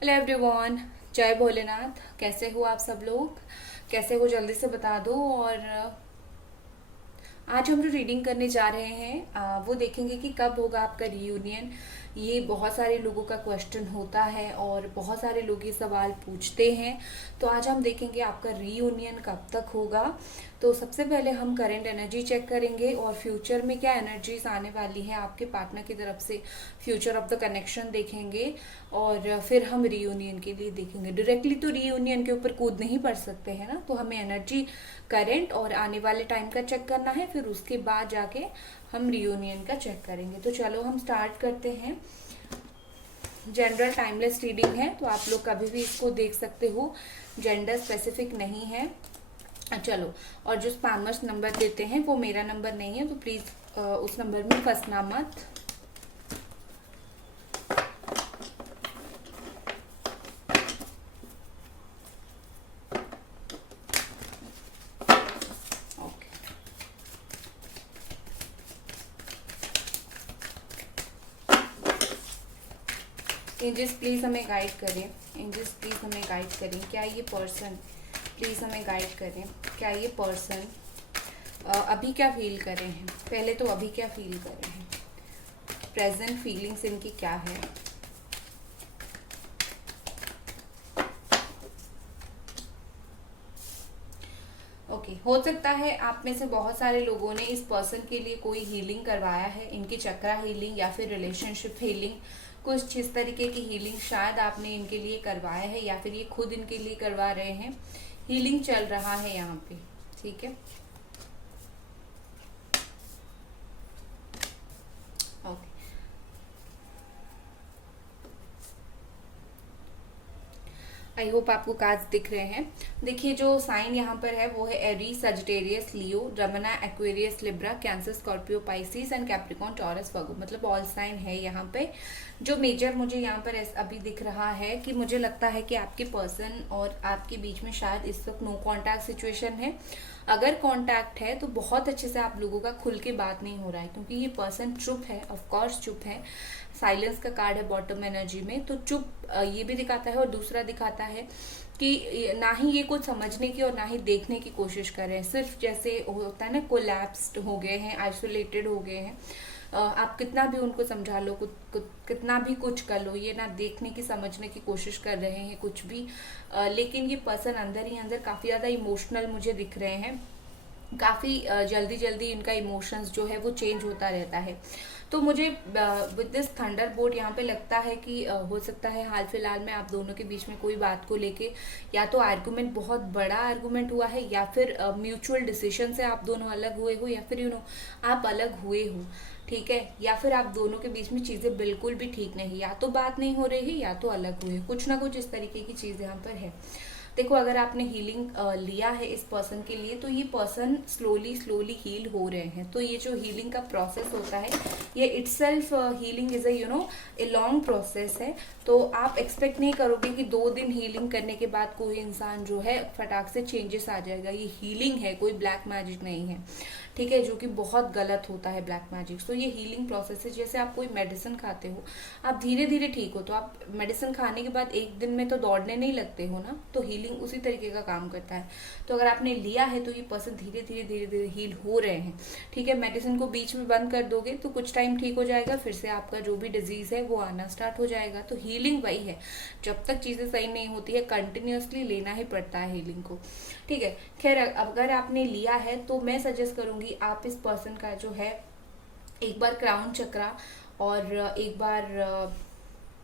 Hello everyone, जय भोलेनाथ। कैसे हो आप सब लोग? कैसे हो जल्दी से बता दो। और आज हम जो रीडिंग करने जा रहे हैं वो देखेंगे कि कब होगा आपका रीयूनियन। ये बहुत सारे लोगों का क्वेश्चन होता है और बहुत सारे लोग ये सवाल पूछते हैं। तो आज हम देखेंगे आपका रीयूनियन कब तक होगा। तो सबसे पहले हम करंट एनर्जी चेक करेंगे और फ्यूचर में क्या एनर्जीज आने वाली हैं आपके पार्टनर की तरफ से। फ्यूचर ऑफ द कनेक्शन देखेंगे और फिर हम रीयूनियन के लिए देखेंगे। डायरेक्टली तो रीयूनियन के ऊपर कूद नहीं पड़ सकते हैं ना, तो हमें एनर्जी, करंट और आने वाले टाइम का चेक करना है, फिर उसके बाद जाके हम रियूनियन का चेक करेंगे। तो चलो हम स्टार्ट करते हैं। जनरल टाइमलेस रीडिंग है, तो आप लोग कभी भी इसको देख सकते हो, जेंडर स्पेसिफिक नहीं है। चलो, और जो स्पैमर्स नंबर देते हैं वो मेरा नंबर नहीं है, तो प्लीज़ उस नंबर में फंसना मत। एंजल्स प्लीज़ हमें गाइड करें। एंजल्स प्लीज़ हमें गाइड करें। क्या ये पर्सन, प्लीज़ हमें गाइड करें, क्या ये पर्सन अभी क्या फील कर रहे हैं? पहले तो अभी क्या फील कर रहे हैं, प्रेजेंट फीलिंग्स इनकी क्या है। ओके, हो सकता है आप में से बहुत सारे लोगों ने इस पर्सन के लिए कोई हीलिंग करवाया है, इनकी चक्रा हीलिंग या फिर रिलेशनशिप हीलिंग, कुछ इस तरीके की हीलिंग शायद आपने इनके लिए करवाया है या फिर ये खुद इनके लिए करवा रहे हैं। हीलिंग चल रहा है यहाँ पे, ठीक है। ओके, आई होप आपको कार्ड्स दिख रहे हैं। देखिए, जो साइन यहाँ पर है वो है एरीज, सजिटेरियस, लियो, रमना, Aquarius, Libra, Cancer, Scorpio, Pisces and Capricorn, Taurus, Virgo, मतलब ऑल साइन है यहाँ पे। जो मेजर मुझे यहाँ पर अभी दिख रहा है कि मुझे लगता है कि आपके पर्सन और आपके बीच में शायद इस वक्त नो कॉन्टैक्ट सिचुएशन है। अगर कांटेक्ट है तो बहुत अच्छे से आप लोगों का खुल के बात नहीं हो रहा है, क्योंकि ये पर्सन चुप है, ऑफ कोर्स चुप है। साइलेंस का कार्ड है बॉटम एनर्जी में, तो चुप ये भी दिखाता है और दूसरा दिखाता है कि ना ही ये कुछ समझने की और ना ही देखने की कोशिश कर रहे हैं। सिर्फ जैसे होता है ना, कोलैप्स्ड हो गए हैं, आइसोलेटेड हो गए हैं। आप कितना भी उनको समझा लो, कितना भी कुछ कर लो, ये ना देखने की समझने की कोशिश कर रहे हैं कुछ भी। लेकिन ये पर्सन अंदर ही अंदर काफ़ी ज़्यादा इमोशनल मुझे दिख रहे हैं। काफ़ी जल्दी जल्दी इनका इमोशंस जो है वो चेंज होता रहता है। तो मुझे विद दिस थंडर बोर्ड यहाँ पे लगता है कि हो सकता है हाल फिलहाल में आप दोनों के बीच में कोई बात को लेके या तो आर्गुमेंट, बहुत बड़ा आर्गुमेंट हुआ है, या फिर म्यूचुअल डिसीजन से आप दोनों अलग हुए हो, या फिर आप अलग हुए हो, ठीक है। या फिर आप दोनों के बीच में चीज़ें बिल्कुल भी ठीक नहीं, या तो बात नहीं हो रही है या तो अलग हुए, कुछ ना कुछ इस तरीके की चीज़ यहाँ पर है। देखो, अगर आपने हीलिंग लिया है इस पर्सन के लिए, तो ये पर्सन स्लोली स्लोली हील हो रहे हैं। तो ये जो हीलिंग का प्रोसेस होता है, ये itself healing is a long process है। तो आप एक्सपेक्ट नहीं करोगे कि 2 दिन हीलिंग करने के बाद कोई इंसान जो है फटाक से चेंजेस आ जाएगा। ये हीलिंग है, कोई ब्लैक मैजिक नहीं है, ठीक है, जो कि बहुत गलत होता है ब्लैक मैजिक। तो ये हीलिंग प्रोसेस है। जैसे आप कोई मेडिसिन खाते हो, आप धीरे धीरे ठीक हो, तो आप मेडिसिन खाने के बाद 1 दिन में तो दौड़ने नहीं लगते हो ना, तो हीलिंग उसी तरीके का काम करता है। तो अगर आपने लिया है तो ये पर्सन धीरे धीरे धीरे धीरे हील हो रहे हैं, ठीक है। मेडिसिन को बीच में बंद कर दोगे तो कुछ टाइम ठीक हो जाएगा, फिर से आपका जो भी डिजीज है वो आना स्टार्ट हो जाएगा। तो हीलिंग वही है, जब तक चीज़ें सही नहीं होती है कंटिन्यूसली लेना ही पड़ता है हीलिंग को, ठीक है। खैर, अगर आपने लिया है तो मैं सजेस्ट करूंगी आप इस पर्सन का जो है एक बार क्राउन चक्रा और एक बार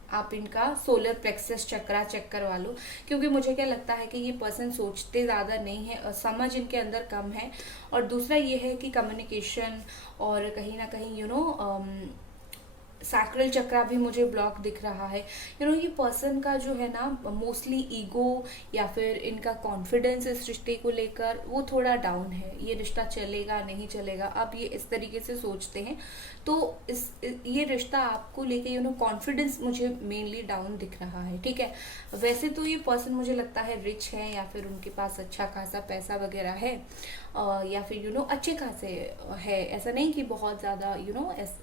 आप इनका सोलर प्लेक्सस चक्रा चेक करवा लो। क्योंकि मुझे क्या लगता है कि ये पर्सन सोचते ज़्यादा नहीं है, समझ इनके अंदर कम है। और दूसरा ये है कि कम्युनिकेशन और कहीं ना कहीं सैक्रल चक्रा भी मुझे ब्लॉक दिख रहा है। ये पर्सन का जो है ना, मोस्टली ईगो या फिर इनका कॉन्फिडेंस इस रिश्ते को लेकर वो थोड़ा डाउन है। ये रिश्ता चलेगा नहीं चलेगा, अब ये इस तरीके से सोचते हैं। तो ये रिश्ता आपको लेके कॉन्फिडेंस मुझे मेनली डाउन दिख रहा है, ठीक है। वैसे तो ये पर्सन मुझे लगता है रिच है, या फिर उनके पास अच्छा खासा पैसा वगैरह है, या फिर अच्छे खासे है। ऐसा नहीं कि बहुत ज़्यादा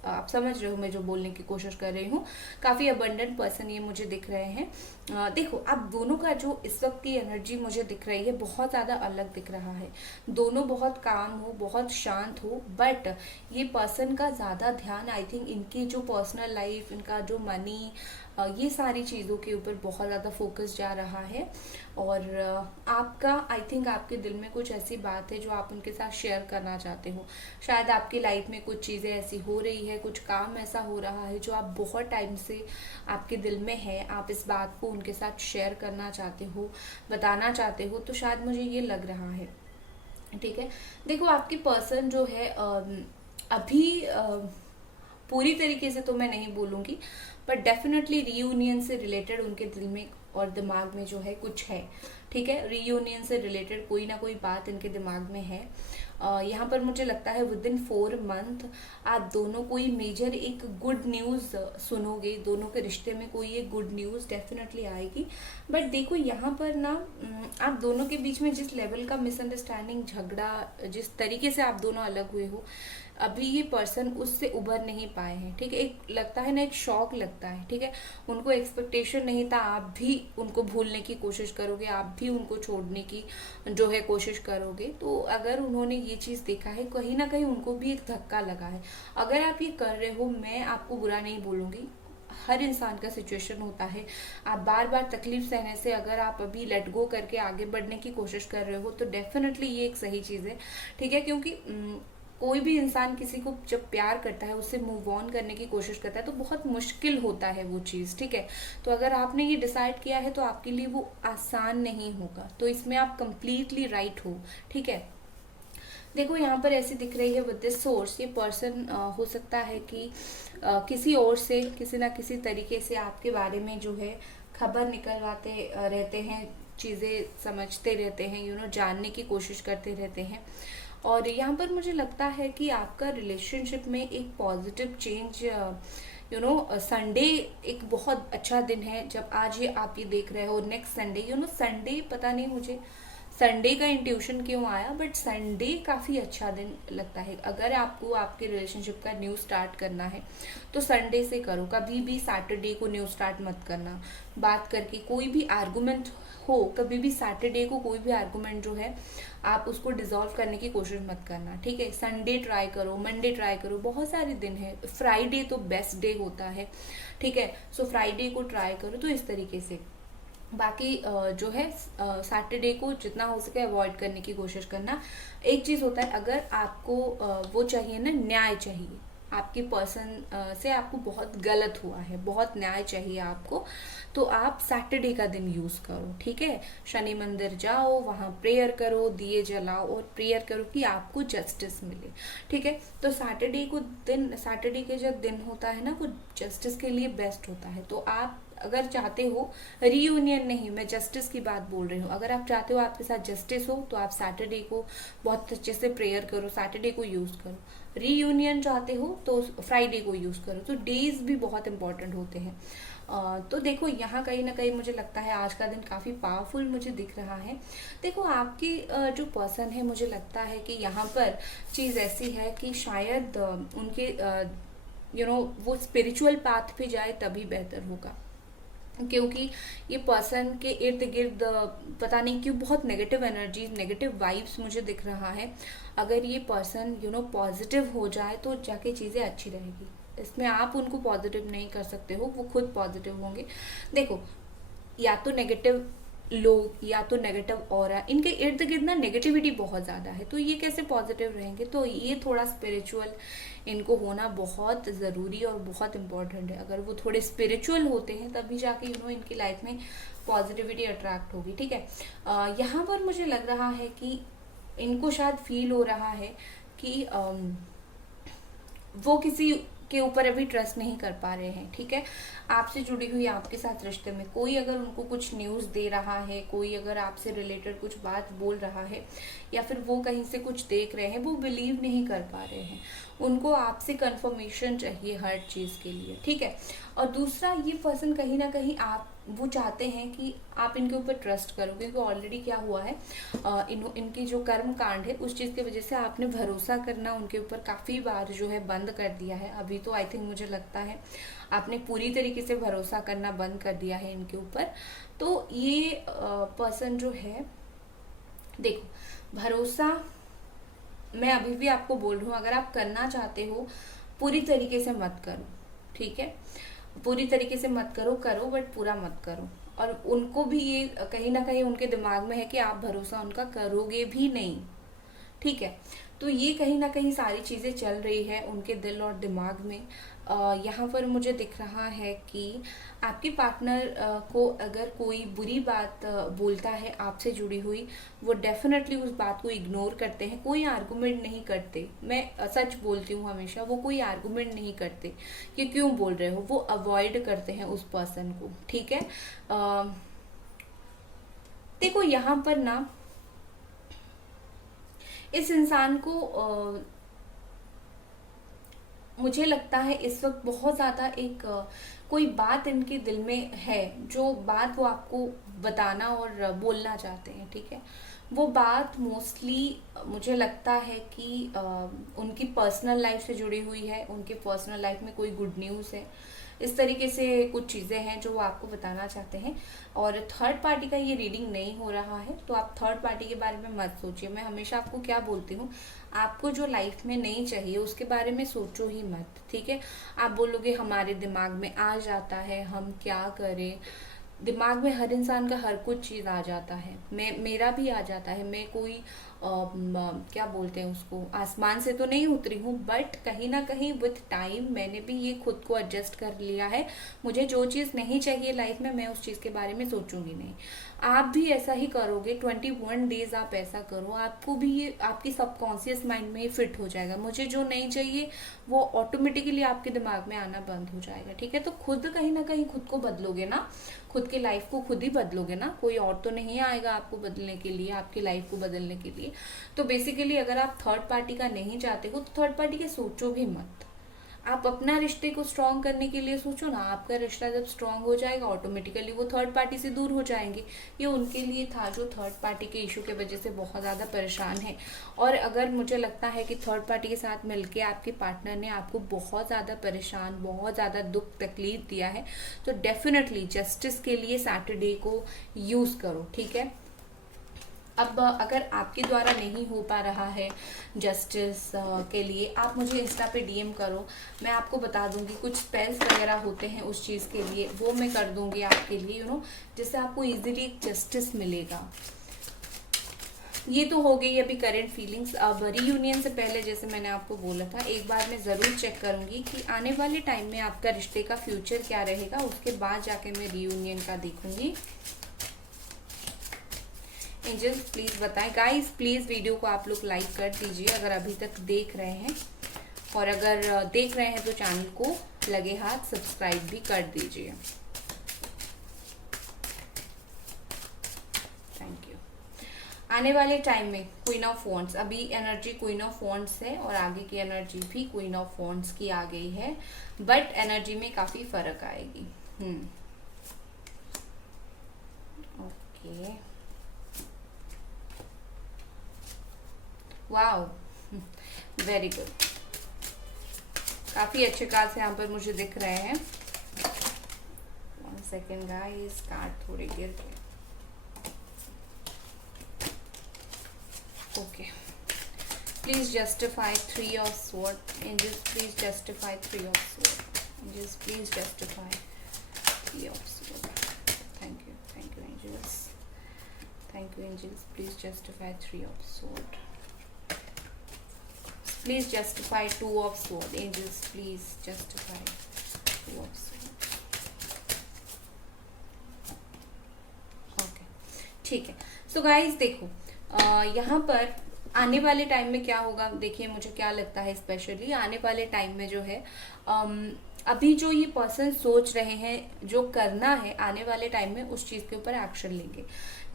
आप समझ रहे हो मैं जो बोलने बोलने की कोशिश कर रही हूँ। काफ़ी अबंडेंट पर्सन ये मुझे दिख रहे हैं। देखो, आप दोनों का जो इस वक्त की एनर्जी मुझे दिख रही है बहुत ज़्यादा अलग दिख रहा है। दोनों बहुत काम हो, बहुत शांत हो, बट ये पर्सन का ज़्यादा ध्यान आई थिंक इनकी जो पर्सनल लाइफ, इनका जो मनी, ये सारी चीज़ों के ऊपर बहुत ज़्यादा फोकस जा रहा है। और आपका आई थिंक आपके दिल में कुछ ऐसी बात है जो आप उनके साथ शेयर करना चाहते हो। शायद आपकी लाइफ में कुछ चीज़ें ऐसी हो रही है, कुछ काम ऐसा हो रहा है जो आप बहुत टाइम से आपके दिल में है, आप इस बात को उनके साथ शेयर करना चाहते हो, बताना चाहते हो। तो शायद मुझे ये लग रहा है, ठीक है। देखो, आपकी पर्सन जो है अभी पूरी तरीके से तो मैं नहीं बोलूँगी, बट डेफिनेटली रीयूनियन से रिलेटेड उनके दिल में और दिमाग में जो है कुछ है, ठीक है। रीयूनियन से रिलेटेड कोई ना कोई बात इनके दिमाग में है। यहाँ पर मुझे लगता है विद इन 4 मंथ आप दोनों कोई मेजर एक गुड न्यूज़ सुनोगे, दोनों के रिश्ते में कोई एक गुड न्यूज़ डेफिनेटली आएगी। बट देखो, यहाँ पर ना आप दोनों के बीच में जिस लेवल का मिसअंडरस्टैंडिंग, झगड़ा, जिस तरीके से आप दोनों अलग हुए हो, अभी ये पर्सन उससे उभर नहीं पाए हैं, ठीक है। एक लगता है ना, एक शॉक लगता है, ठीक है। उनको एक्सपेक्टेशन नहीं था, आप भी उनको भूलने की कोशिश करोगे, आप भी उनको छोड़ने की जो है कोशिश करोगे। तो अगर उन्होंने ये चीज़ देखा है, कहीं ना कहीं उनको भी एक धक्का लगा है। अगर आप ये कर रहे हो, मैं आपको बुरा नहीं बोलूँगी, हर इंसान का सिचुएशन होता है। आप बार बार तकलीफ सहने से अगर आप अभी लेट गो करके आगे बढ़ने की कोशिश कर रहे हो तो डेफिनेटली ये एक सही चीज़ है, ठीक है। क्योंकि कोई भी इंसान किसी को जब प्यार करता है, उससे मूव ऑन करने की कोशिश करता है, तो बहुत मुश्किल होता है वो चीज़, ठीक है। तो अगर आपने ये डिसाइड किया है तो आपके लिए वो आसान नहीं होगा, तो इसमें आप कंप्लीटली राइट हो, ठीक है। देखो, यहाँ पर ऐसी दिख रही है विद दिस सोर्स, ये पर्सन हो सकता है कि किसी और से किसी ना किसी तरीके से आपके बारे में जो है खबर निकलवाते रहते हैं, चीज़ें समझते रहते हैं, जानने की कोशिश करते रहते हैं। और यहाँ पर मुझे लगता है कि आपका रिलेशनशिप में एक पॉजिटिव चेंज, संडे एक बहुत अच्छा दिन है। जब आज आप ये देख रहे हो, नेक्स्ट संडे, संडे पता नहीं मुझे संडे का इंट्यूशन क्यों आया, बट संडे काफ़ी अच्छा दिन लगता है। अगर आपको आपके रिलेशनशिप का न्यू स्टार्ट करना है तो संडे से करो, कभी भी सैटरडे को न्यू स्टार्ट मत करना। बात करके कोई भी आर्गूमेंट हो, कभी भी सैटरडे को कोई भी आर्गूमेंट जो है आप उसको डिसॉल्व करने की कोशिश मत करना, ठीक है। संडे ट्राई करो, मंडे ट्राई करो, बहुत सारे दिन है। फ्राइडे तो बेस्ट डे होता है, ठीक है। सो फ्राइडे को ट्राई करो, तो इस तरीके से। बाकी जो है सैटरडे को जितना हो सके अवॉइड करने की कोशिश करना। एक चीज़ होता है, अगर आपको वो चाहिए ना, न्याय चाहिए आपकी पर्सन से, आपको बहुत गलत हुआ है, बहुत न्याय चाहिए आपको, तो आप सैटरडे का दिन यूज़ करो, ठीक है। शनि मंदिर जाओ, वहाँ प्रेयर करो, दिए जलाओ और प्रेयर करो कि आपको जस्टिस मिले, ठीक है। तो सैटरडे के जब दिन होता है ना, वो जस्टिस के लिए बेस्ट होता है। तो आप अगर चाहते हो, रीयूनियन नहीं, मैं जस्टिस की बात बोल रही हूँ, अगर आप चाहते हो आपके साथ जस्टिस हो तो आप सैटरडे को बहुत अच्छे से प्रेयर करो, सैटरडे को यूज़ करो। रीयूनियन चाहते हो तो फ्राइडे को यूज़ करो। तो डेज भी बहुत इंपॉर्टेंट होते हैं। तो देखो, यहाँ कहीं ना कहीं मुझे लगता है आज का दिन काफ़ी पावरफुल मुझे दिख रहा है। देखो, आपकी जो पर्सन है, मुझे लगता है कि यहाँ पर चीज़ ऐसी है कि शायद उनके वो स्पिरिचुअल पाथ पे जाए तभी बेहतर होगा, क्योंकि ये पर्सन के इर्द गिर्द पता नहीं क्यों बहुत नेगेटिव एनर्जीज, नेगेटिव वाइब्स मुझे दिख रहा है। अगर ये पर्सन पॉजिटिव हो जाए तो जाके चीज़ें अच्छी रहेगी। इसमें आप उनको पॉजिटिव नहीं कर सकते हो, वो खुद पॉजिटिव होंगे। देखो, या तो नेगेटिव लोग या तो नेगेटिव ऑरा, इनके इर्द गिर्द ना नेगेटिविटी बहुत ज़्यादा है, तो ये कैसे पॉजिटिव रहेंगे। तो ये थोड़ा स्पिरिचुअल इनको होना बहुत ज़रूरी और बहुत इम्पोर्टेंट है। अगर वो थोड़े स्पिरिचुअल होते हैं तभी जाके इनकी लाइफ में पॉजिटिविटी अट्रैक्ट होगी, ठीक है। यहाँ पर मुझे लग रहा है कि इनको शायद फील हो रहा है कि वो किसी के ऊपर अभी ट्रस्ट नहीं कर पा रहे हैं, ठीक है। आपसे जुड़ी हुई आपके साथ रिश्ते में कोई अगर उनको कुछ न्यूज़ दे रहा है, कोई अगर आपसे रिलेटेड कुछ बात बोल रहा है, या फिर वो कहीं से कुछ देख रहे हैं, वो बिलीव नहीं कर पा रहे हैं। उनको आपसे कंफर्मेशन चाहिए हर चीज़ के लिए, ठीक है। और दूसरा, ये पर्सन कहीं ना कहीं आप वो चाहते हैं कि आप इनके ऊपर ट्रस्ट करो, क्योंकि ऑलरेडी क्या हुआ है, इनकी जो कर्म कांड है उस चीज़ की वजह से आपने भरोसा करना उनके ऊपर काफ़ी बार जो है बंद कर दिया है। अभी तो आई थिंक मुझे लगता है आपने पूरी तरीके से भरोसा करना बंद कर दिया है इनके ऊपर। तो ये पर्सन जो है, देखो भरोसा मैं अभी भी आपको बोल रही हूँ, अगर आप करना चाहते हो पूरी तरीके से मत करो, ठीक है, पूरी तरीके से मत करो, करो बट पूरा मत करो। और उनको भी ये कहीं ना कहीं उनके दिमाग में है कि आप भरोसा उनका करोगे भी नहीं, ठीक है। तो ये कहीं ना कहीं सारी चीज़ें चल रही है उनके दिल और दिमाग में। यहाँ पर मुझे दिख रहा है कि आपके पार्टनर को अगर कोई बुरी बात बोलता है आपसे जुड़ी हुई, वो डेफिनेटली उस बात को इग्नोर करते हैं, कोई आर्गुमेंट नहीं करते। मैं सच बोलती हूँ हमेशा, वो कोई आर्गुमेंट नहीं करते कि क्यों बोल रहे हो, वो अवॉइड करते हैं उस पर्सन को, ठीक है। देखो यहाँ पर ना इस इंसान को मुझे लगता है इस वक्त बहुत ज़्यादा एक कोई बात इनके दिल में है, जो बात वो आपको बताना और बोलना चाहते हैं, ठीक है। वो बात मोस्टली मुझे लगता है कि उनकी पर्सनल लाइफ से जुड़ी हुई है, उनके पर्सनल लाइफ में कोई गुड न्यूज़ है, इस तरीके से कुछ चीज़ें हैं जो वो आपको बताना चाहते हैं। और थर्ड पार्टी का ये रीडिंग नहीं हो रहा है, तो आप थर्ड पार्टी के बारे में मत सोचिए। मैं हमेशा आपको क्या बोलती हूँ, आपको जो लाइफ में नहीं चाहिए उसके बारे में सोचो ही मत, ठीक है। आप बोलोगे हमारे दिमाग में आ जाता है, हम क्या करें, दिमाग में हर इंसान का हर कुछ चीज़ आ जाता है, मेरा भी आ जाता है। मैं कोई क्या बोलते हैं उसको, आसमान से तो नहीं उतरी हूँ, बट कहीं ना कहीं विथ टाइम मैंने भी ये खुद को एडजस्ट कर लिया है। मुझे जो चीज़ नहीं चाहिए लाइफ में, मैं उस चीज़ के बारे में सोचूंगी नहीं। आप भी ऐसा ही करोगे, 21 डेज आप ऐसा करो, आपको भी ये आपकी सबकॉन्शियस माइंड में फिट हो जाएगा। मुझे जो नहीं चाहिए वो ऑटोमेटिकली आपके दिमाग में आना बंद हो जाएगा, ठीक है। तो खुद कहीं ना कहीं खुद को बदलोगे ना, खुद की लाइफ को खुद ही बदलोगे ना, कोई और तो नहीं आएगा आपको बदलने के लिए, आपकी लाइफ को बदलने के लिए। तो बेसिकली अगर आप थर्ड पार्टी का नहीं चाहते हो तो थर्ड पार्टी के सोचो भी मत, आप अपना रिश्ते को स्ट्रॉन्ग करने के लिए सोचो ना। आपका रिश्ता जब स्ट्रॉन्ग हो जाएगा ऑटोमेटिकली वो थर्ड पार्टी से दूर हो जाएंगे। ये उनके लिए था जो थर्ड पार्टी के इशू के वजह से बहुत ज़्यादा परेशान है। और अगर मुझे लगता है कि थर्ड पार्टी के साथ मिलके आपके पार्टनर ने आपको बहुत ज़्यादा परेशान, बहुत ज़्यादा दुख तकलीफ दिया है, तो डेफिनेटली जस्टिस के लिए सैटरडे को यूज़ करो, ठीक है। अब अगर आपके द्वारा नहीं हो पा रहा है जस्टिस के लिए, आप मुझे इंस्टा पे डीएम करो, मैं आपको बता दूंगी कुछ स्पेल्स वगैरह होते हैं उस चीज़ के लिए, वो मैं कर दूंगी आपके लिए, जिससे आपको इजीली एक जस्टिस मिलेगा। ये तो हो गई अभी करंट फीलिंग्स। अब रीयूनियन से पहले जैसे मैंने आपको बोला था, एक बार मैं ज़रूर चेक करूंगी कि आने वाले टाइम में आपका रिश्ते का फ्यूचर क्या रहेगा, उसके बाद जाके मैं रीयूनियन का देखूंगी। एंजल्स प्लीज़ बताएं। गाइस प्लीज़ वीडियो को आप लोग लाइक कर दीजिए अगर अभी तक देख रहे हैं, और अगर देख रहे हैं तो चैनल को लगे हाथ सब्सक्राइब भी कर दीजिए। Thank you. आने वाले टाइम में क्वीन ऑफ वॉन्ड्स, अभी एनर्जी क्वीन ऑफ वॉन्ड्स है और आगे की एनर्जी भी क्वीन ऑफ वॉन्ड्स की आ गई है, बट एनर्जी में काफ़ी फर्क आएगी। Okay, wow, very good. काफ़ी अच्छे कार्ड्स यहाँ पर मुझे दिख रहे हैं। 1 सेकेंड गाइस, कार्ड थोड़े गिर गए। Okay, please justify 3 of sword. Angels please justify 3 of sword. Angels please justify 3 of sword. Thank you angels, thank you angels, please justify 3 of sword. Please justify 2 of sword. Angels, please justify 2 of sword. Okay, ठीक है। So guys देखो, यहाँ पर आने वाले time में क्या होगा, देखिए मुझे क्या लगता है, स्पेशली आने वाले टाइम में जो है अभी जो ये पर्सन सोच रहे हैं जो करना है, आने वाले टाइम में उस चीज़ के ऊपर एक्शन लेंगे।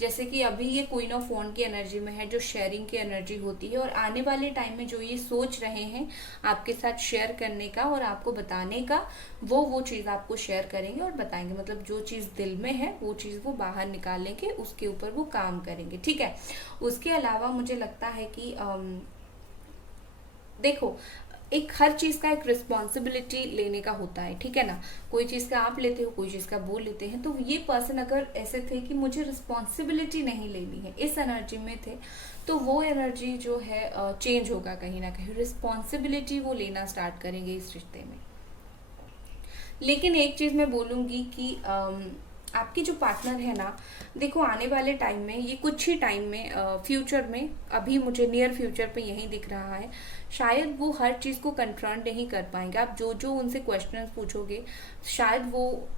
जैसे कि अभी ये क्वीन ऑफ वॉन्ड की एनर्जी में है, जो शेयरिंग की एनर्जी होती है, और आने वाले टाइम में जो ये सोच रहे हैं आपके साथ शेयर करने का और आपको बताने का, वो चीज़ आपको शेयर करेंगे और बताएंगे। मतलब जो चीज़ दिल में है वो चीज़ वो बाहर निकालेंगे, उसके ऊपर वो काम करेंगे, ठीक है। उसके अलावा मुझे लगता है कि देखो, एक हर चीज का एक रिस्पॉन्सिबिलिटी लेने का होता है, ठीक है ना। कोई चीज का आप लेते हो, कोई चीज का वो लेते हैं। तो ये पर्सन अगर ऐसे थे कि मुझे रिस्पॉन्सिबिलिटी नहीं लेनी है, इस एनर्जी में थे, तो वो एनर्जी जो है चेंज होगा कहीं ना कहीं। रिस्पॉन्सिबिलिटी वो लेना स्टार्ट करेंगे इस रिश्ते में। लेकिन एक चीज मैं बोलूंगी कि आपकी जो पार्टनर है ना, देखो आने वाले टाइम में, ये कुछ ही टाइम में, फ्यूचर में, अभी मुझे नियर फ्यूचर पे यही दिख रहा है, शायद वो हर चीज़ को कन्फ्रंट नहीं कर पाएंगे। आप जो जो उनसे क्वेश्चन पूछोगे, शायद वो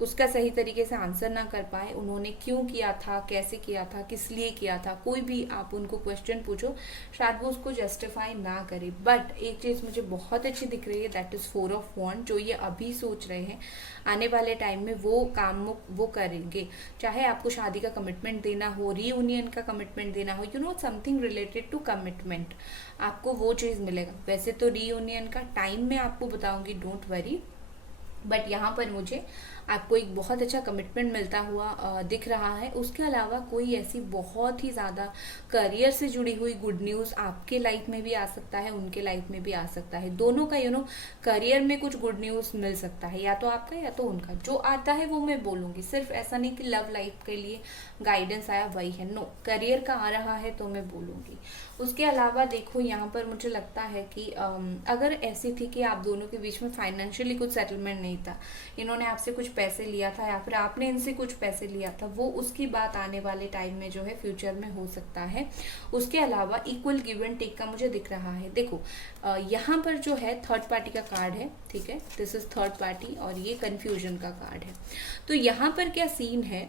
उसका सही तरीके से आंसर ना कर पाए। उन्होंने क्यों किया था, कैसे किया था, किस लिए किया था, कोई भी आप उनको क्वेश्चन पूछो, शायद वो उसको जस्टिफाई ना करे। बट एक चीज़ मुझे बहुत अच्छी दिख रही है, दैट इज़ 4 ऑफ वॉन्ड। जो ये अभी सोच रहे हैं, आने वाले टाइम में वो काम वो करेंगे। चाहे आपको शादी का कमिटमेंट देना हो, रीयूनियन का कमिटमेंट देना हो, you know something related to commitment, आपको वो चीज़ मिलेगा। वैसे तो रीयूनियन का टाइम मैं आपको बताऊंगी, डोंट वरी। बट यहाँ पर मुझे आपको एक बहुत अच्छा कमिटमेंट मिलता हुआ दिख रहा है। उसके अलावा कोई ऐसी बहुत ही ज़्यादा करियर से जुड़ी हुई गुड न्यूज़ आपके लाइफ में भी आ सकता है, उनके लाइफ में भी आ सकता है। दोनों का यू नो करियर में कुछ गुड न्यूज़ मिल सकता है, या तो आपका या तो उनका। जो आता है वो मैं बोलूँगी, सिर्फ ऐसा नहीं कि लव लाइफ के लिए गाइडेंस आया वही है, नो, करियर का आ रहा है तो मैं बोलूँगी। उसके अलावा देखो, यहाँ पर मुझे लगता है कि अगर ऐसी थी कि आप दोनों के बीच में फाइनेंशियली कुछ सेटलमेंट नहीं था, इन्होंने आपसे कुछ पैसे लिया था या फिर आपने इनसे कुछ पैसे लिया था, वो उसकी बात आने वाले टाइम में जो है फ्यूचर में हो सकता है। उसके अलावा इक्वल गिव एंड टेक का मुझे दिख रहा है। देखो यहाँ पर जो है थर्ड पार्टी का कार्ड है, ठीक है, दिस इज थर्ड पार्टी, और ये कंफ्यूजन का कार्ड है। तो यहाँ पर क्या सीन है,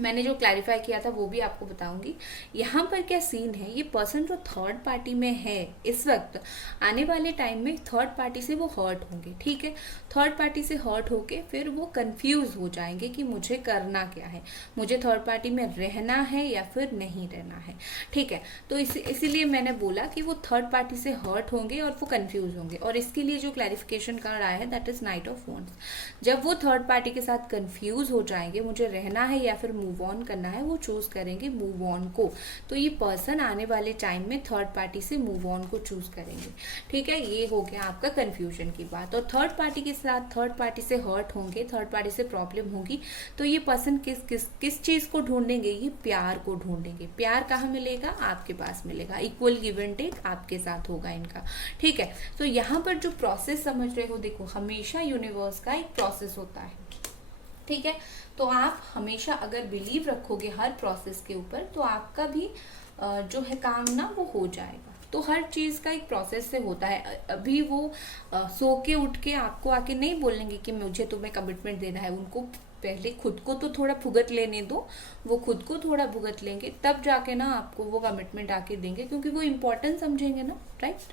मैंने जो क्लैरिफाई किया था वो भी आपको बताऊंगी। यहाँ पर क्या सीन है, ये पर्सन जो थर्ड पार्टी में है इस वक्त, आने वाले टाइम में थर्ड पार्टी से वो हर्ट होंगे, ठीक है। थर्ड पार्टी से हर्ट होके फिर वो कंफ्यूज हो जाएंगे कि मुझे करना क्या है, मुझे थर्ड पार्टी में रहना है या फिर नहीं रहना है, ठीक है। तो इसीलिए मैंने बोला कि वो थर्ड पार्टी से हर्ट होंगे और वो कंफ्यूज होंगे। और इसके लिए जो क्लैरिफिकेशन कार्ड आया है, that is night of wands. जब वो थर्ड पार्टी के साथ कंफ्यूज हो जाएंगे, मुझे रहना है या फिर मूव ऑन करना है, वो चूज करेंगे मूव ऑन को। तो ये पर्सन आने वाले टाइम में थर्ड पार्टी से मूव ऑन को चूज करेंगे, ठीक है। ये हो गया आपका कंफ्यूजन की बात। और थर्ड पार्टी के साथ थर्ड पार्टी से हर्ट होंगे, थर्ड पार्टी से प्रॉब्लम होगी, तो ये पर्सन किस चीज को ढूंढेंगे, ये प्यार को ढूंढेंगे। प्यार कहाँ मिलेगा, आपके पास मिलेगा। इक्वल गिव एंड टेक आपके साथ होगा इनका, ठीक है। तो यहाँ पर जो प्रोसेस समझ रहे हो, देखो हमेशा यूनिवर्स का एक प्रोसेस होता है, ठीक है। तो आप हमेशा अगर बिलीव रखोगे हर प्रोसेस के ऊपर, तो आपका भी जो है काम ना वो हो जाएगा। तो हर चीज का एक प्रोसेस से होता है। अभी वो सो के उठ के आपको आके नहीं बोलेंगे कि मुझे तुम्हें कमिटमेंट देना है। उनको पहले खुद को तो थोड़ा भुगत लेने दो, वो खुद को थोड़ा भुगत लेंगे, तब जाके ना आपको वो कमिटमेंट आके देंगे, क्योंकि वो इम्पोर्टेंट समझेंगे ना, राइट।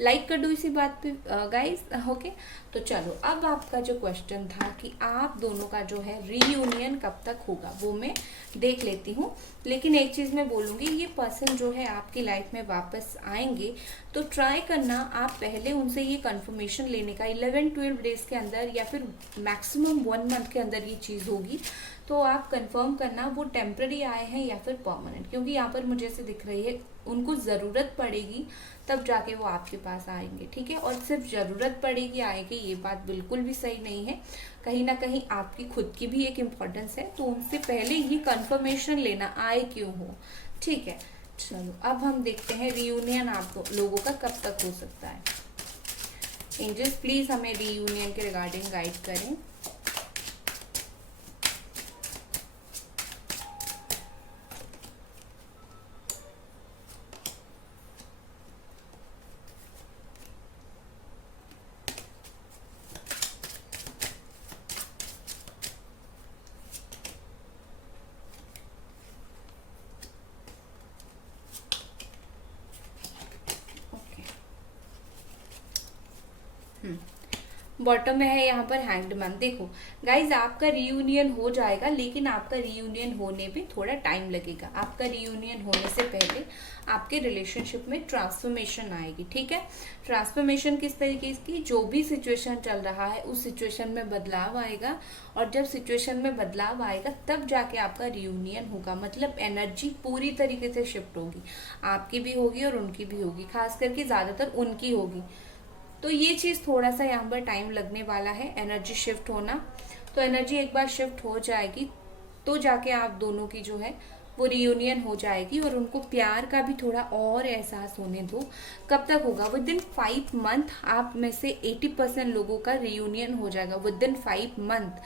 लाइक कर दो इसी बात पे गाइस, ओके। तो चलो, अब आपका जो क्वेश्चन था कि आप दोनों का जो है रीयूनियन कब तक होगा, वो मैं देख लेती हूँ। लेकिन एक चीज़ मैं बोलूँगी, ये पर्सन जो है आपकी लाइफ में वापस आएंगे, तो ट्राई करना आप पहले उनसे ये कंफर्मेशन लेने का 11-12 डेज के अंदर, या फिर मैक्सिमम 1 मंथ के अंदर ये चीज़ होगी। तो आप कंफर्म करना वो टेम्पररी आए हैं या फिर परमानेंट, क्योंकि यहाँ पर मुझे ऐसे दिख रही है उनको ज़रूरत पड़ेगी तब जाके वो आपके पास आएंगे, ठीक है। और सिर्फ ज़रूरत पड़ेगी आएंगे, ये बात बिल्कुल भी सही नहीं है। कहीं ना कहीं आपकी खुद की भी एक इम्पोर्टेंस है, तो उनसे पहले ये कंफर्मेशन लेना आए क्यों हो, ठीक है। चलो, अब हम देखते हैं रीयूनियन आप लोगों का कब तक हो सकता है। एंजल्स प्लीज़ हमें रीयूनियन के रिगार्डिंग गाइड करें। बॉटम में है यहाँ पर हैंग्ड मैन। देखो गाइज, आपका रियूनियन हो जाएगा, लेकिन आपका रियूनियन होने में थोड़ा टाइम लगेगा। आपका रियूनियन होने से पहले आपके रिलेशनशिप में ट्रांसफॉर्मेशन आएगी, ठीक है। ट्रांसफॉर्मेशन किस तरीके की, जो भी सिचुएशन चल रहा है उस सिचुएशन में बदलाव आएगा, और जब सिचुएशन में बदलाव आएगा तब जाके आपका रियूनियन होगा। मतलब एनर्जी पूरी तरीके से शिफ्ट होगी, आपकी भी होगी और उनकी भी होगी, खास करके ज़्यादातर उनकी होगी। तो ये चीज़ थोड़ा सा यहाँ पर टाइम लगने वाला है, एनर्जी शिफ्ट होना। तो एनर्जी एक बार शिफ्ट हो जाएगी तो जाके आप दोनों की जो है वो रियूनियन हो जाएगी, और उनको प्यार का भी थोड़ा और एहसास होने दो। कब तक होगा, विद इन 5 मंथ आप में से 80% लोगों का रियूनियन हो जाएगा विद इन 5 मंथ।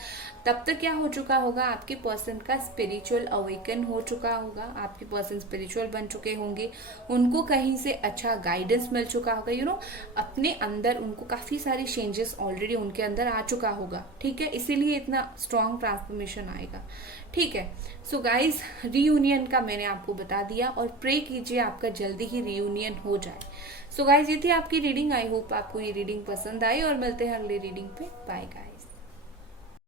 तब तक क्या हो चुका होगा, आपके पर्सन का स्पिरिचुअल अवेकन हो चुका होगा, आपके पर्सन स्पिरिचुअल बन चुके होंगे, उनको कहीं से अच्छा गाइडेंस मिल चुका होगा, यू नो अपने अंदर उनको काफ़ी सारी चेंजेस ऑलरेडी उनके अंदर आ चुका होगा, ठीक है। इसीलिए इतना स्ट्रॉन्ग ट्रांसफॉर्मेशन आएगा, ठीक है। सो गाइज, रियूनियन का मैंने आपको बता दिया, और प्रे कीजिए आपका जल्दी ही रियूनियन हो जाए। सो गाइज, ये थी आपकी रीडिंग। आई होप आपको ये रीडिंग पसंद आई, और मिलते हैं अगले रीडिंग पे। Bye guys.